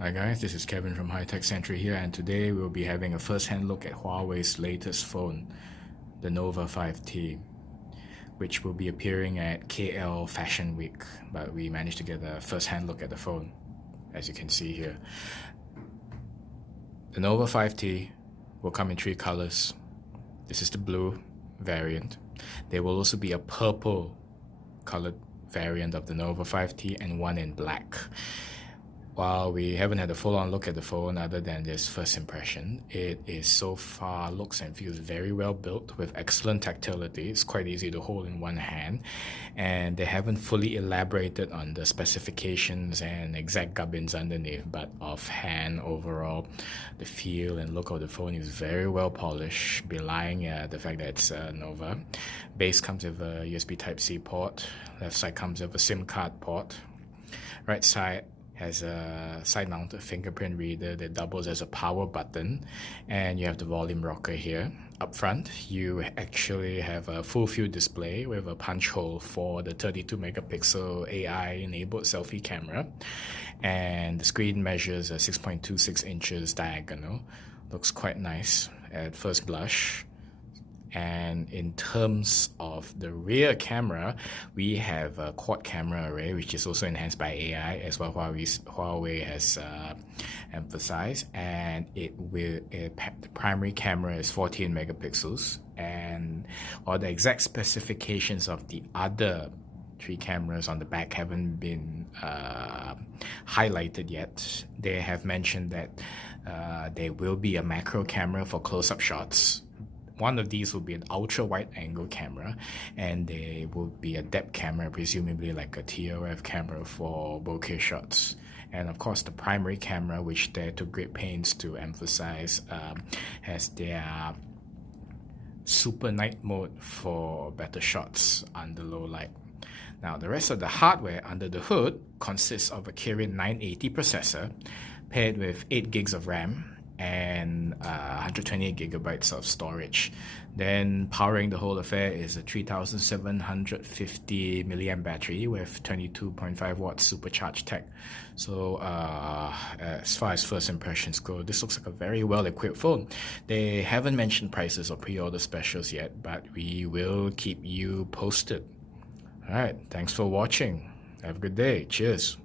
Hi guys, this is Kevin from High Tech Century here, and today we'll be having a first-hand look at Huawei's latest phone, the Nova 5T, which will be appearing at KL Fashion Week, but we managed to get a first-hand look at the phone, as you can see here. The Nova 5T will come in three colors. This is the blue variant. There will also be a purple colored variant of the Nova 5T and one in black. While we haven't had a full-on look at the phone other than this first impression, it is so far looks and feels very well built with excellent tactility. It's quite easy to hold in one hand, and they haven't fully elaborated on the specifications and exact gubbins underneath, but offhand overall the feel and look of the phone is very well polished, belying the fact that it's Nova. Base comes with a USB Type-C port, left side comes with a SIM card port, right side has a side-mounted fingerprint reader that doubles as a power button, and you have the volume rocker here. Up front, you actually have a full-field display with a punch hole for the 32-megapixel AI-enabled selfie camera, and the screen measures 6.26 inches diagonal. Looks quite nice at first blush. And in terms of the rear camera, we have a quad camera array, which is also enhanced by AI, as what Huawei has emphasized. And the primary camera is 14 megapixels, and all the exact specifications of the other three cameras on the back haven't been highlighted yet. They have mentioned that there will be a macro camera for close-up shots. One of these will be an ultra-wide angle camera, and there will be a depth camera, presumably like a TOF camera for bokeh shots. And of course, the primary camera, which they took great pains to emphasize, has their super night mode for better shots under low light. Now, the rest of the hardware under the hood consists of a Kirin 980 processor paired with 8 gigs of RAM and 128 gigabytes of storage. Then powering the whole affair is a 3750 milliamp battery with 22.5 watts supercharged tech. So as far as first impressions go, this looks like a very well equipped phone. They haven't mentioned prices or pre-order specials yet, but we will keep you posted. Alright, thanks for watching. Have a good day. Cheers.